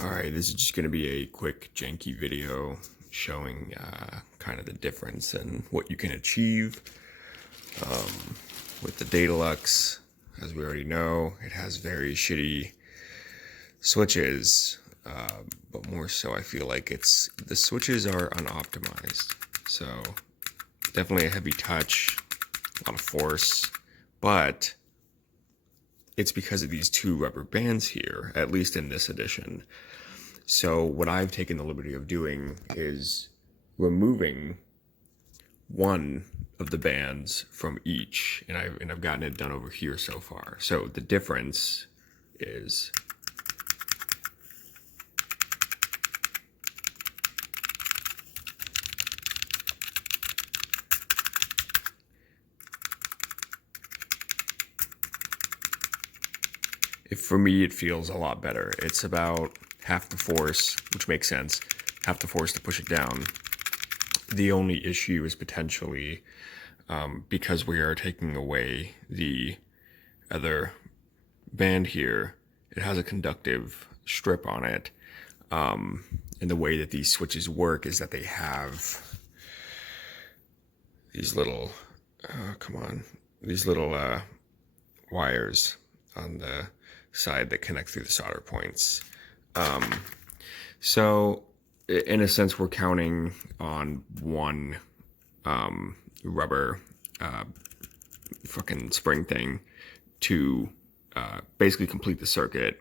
Alright, this is just going to be a quick janky video showing kind of the difference and what you can achieve with the Datalux. As we already know, it has very shitty switches, but more so I feel like the switches are unoptimized. So definitely a heavy touch, a lot of force, but it's because of these two rubber bands here, at least in this edition. So what I've taken the liberty of doing is removing one of the bands from each, and I've gotten it done over here so far. So the difference is for me, it feels a lot better. It's about half the force, which makes sense, half the force to push it down. The only issue is potentially because we are taking away the other band here, it has a conductive strip on it. And the way that these switches work is that they have these little, these little wires on the side that connect through the solder points. So in a sense, we're counting on one rubber fucking spring thing to basically complete the circuit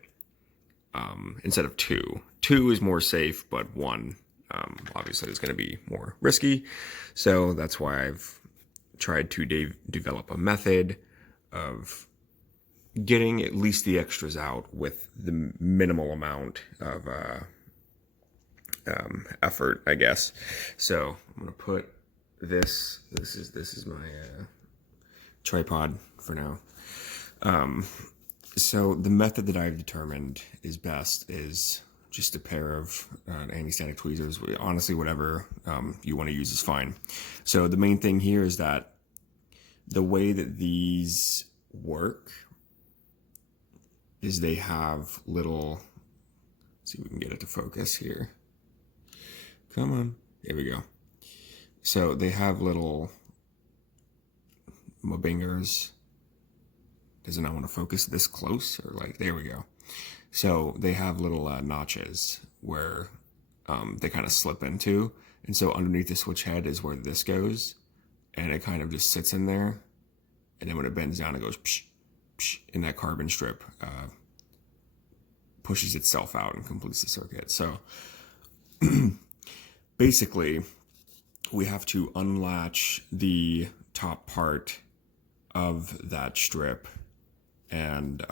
instead of two. Two is more safe, but one obviously is going to be more risky. So that's why I've tried to develop a method of getting at least the extras out with the minimal amount of effort, I guess. So I'm gonna put this is my tripod for now. So the method that I've determined is best is just a pair of anti-static tweezers. Honestly, whatever you want to use is fine. So the main thing here is that the way that these work is they have little, let's see if we can get it to focus here. Come on, there we go. So they have little mabingers. Does it not want to focus this close? Or like, there we go. So they have little notches where they kind of slip into. And so underneath the switch head is where this goes. And it kind of just sits in there. And then when it bends down, it goes psh, psh, and that carbon strip pushes itself out and completes the circuit. So basically, we have to unlatch the top part of that strip and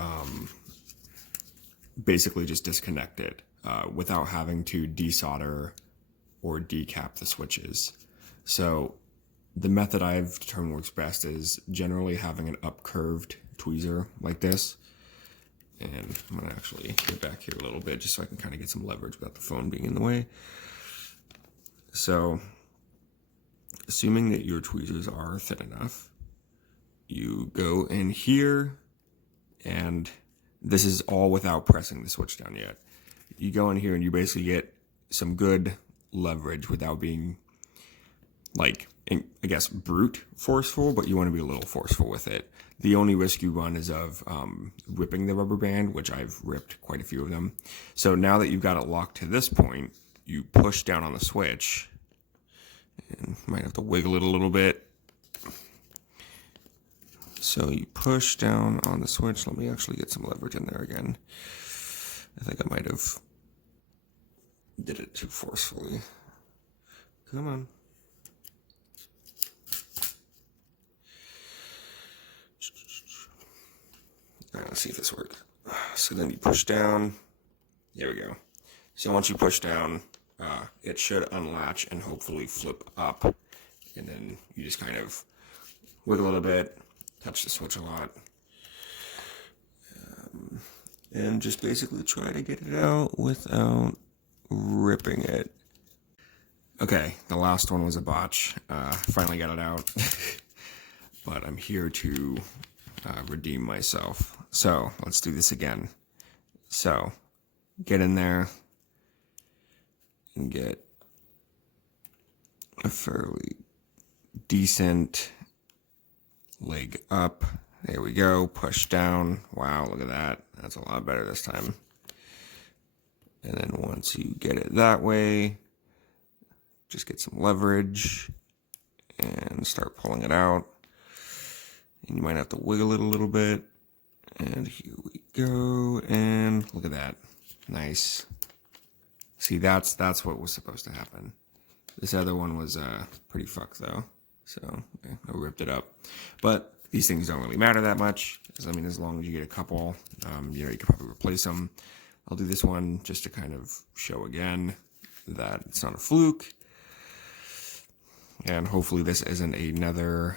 basically just disconnect it without having to desolder or decap the switches. So the method I've determined works best is generally having an up-curved tweezer like this. And I'm going to actually get back here a little bit just so I can kind of get some leverage without the phone being in the way. So assuming that your tweezers are thin enough, you go in here, and this is all without pressing the switch down yet. You go in here and you basically get some good leverage without being, like, I guess, brute forceful, but you want to be a little forceful with it. The only risk you run is of ripping the rubber band, which I've ripped quite a few of them. So now that you've got it locked to this point, you push down on the switch, and you might have to wiggle it a little bit. So you push down on the switch. Let me actually get some leverage in there again. I think I might have did it too forcefully. Come on. All right, let's see if this works. So then you push down. There we go. So once you push down, it should unlatch and hopefully flip up. And then you just kind of wiggle a little bit, touch the switch a lot, and just basically try to get it out without ripping it. Okay, the last one was a botch. Finally got it out. But I'm here to redeem myself. So let's do this again. So get in there, and get a fairly decent leg up. There we go. Push down. Wow, look at that. That's a lot better this time. And then once you get it that way, just get some leverage and start pulling it out. And you might have to wiggle it a little bit. And here we go. And look at that. Nice. See, that's what was supposed to happen. This other one was pretty fucked though. So okay, I ripped it up. But these things don't really matter that much. I mean, as long as you get a couple, you know, you can probably replace them. I'll do this one just to kind of show again that it's not a fluke. And hopefully this isn't another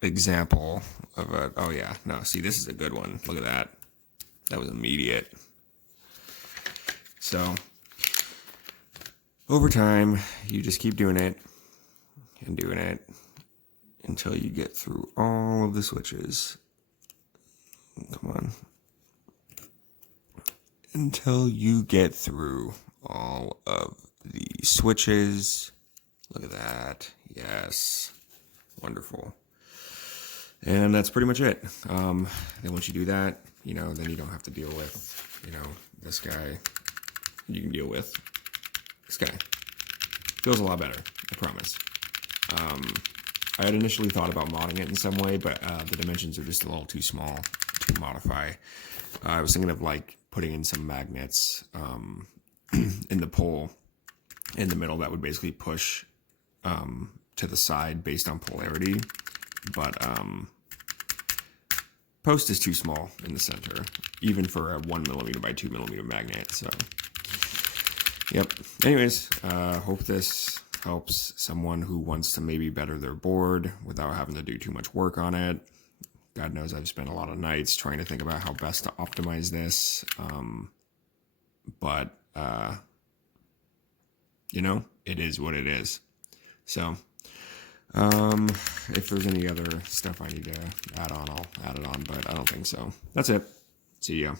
example of a, oh yeah, no, see, this is a good one. Look at that. That was immediate. So over time, you just keep doing it and doing it until you get through all of the switches. Come on. Until you get through all of the switches. Look at that. Yes. Wonderful. And that's pretty much it. Then once you do that, you know, then you don't have to deal with, you know, this guy. You can deal with this guy. Feels a lot better, I promise. I had initially thought about modding it in some way, but the dimensions are just a little too small to modify. I was thinking of like putting in some magnets in the pole in the middle that would basically push to the side based on polarity, but post is too small in the center, even for a 1mm by 2mm magnet. So, yep. Anyways, hope this helps someone who wants to maybe better their board without having to do too much work on it. God knows I've spent a lot of nights trying to think about how best to optimize this. But you know, it is what it is. So, if there's any other stuff I need to add on, I'll add it on, but I don't think so. That's it. See ya.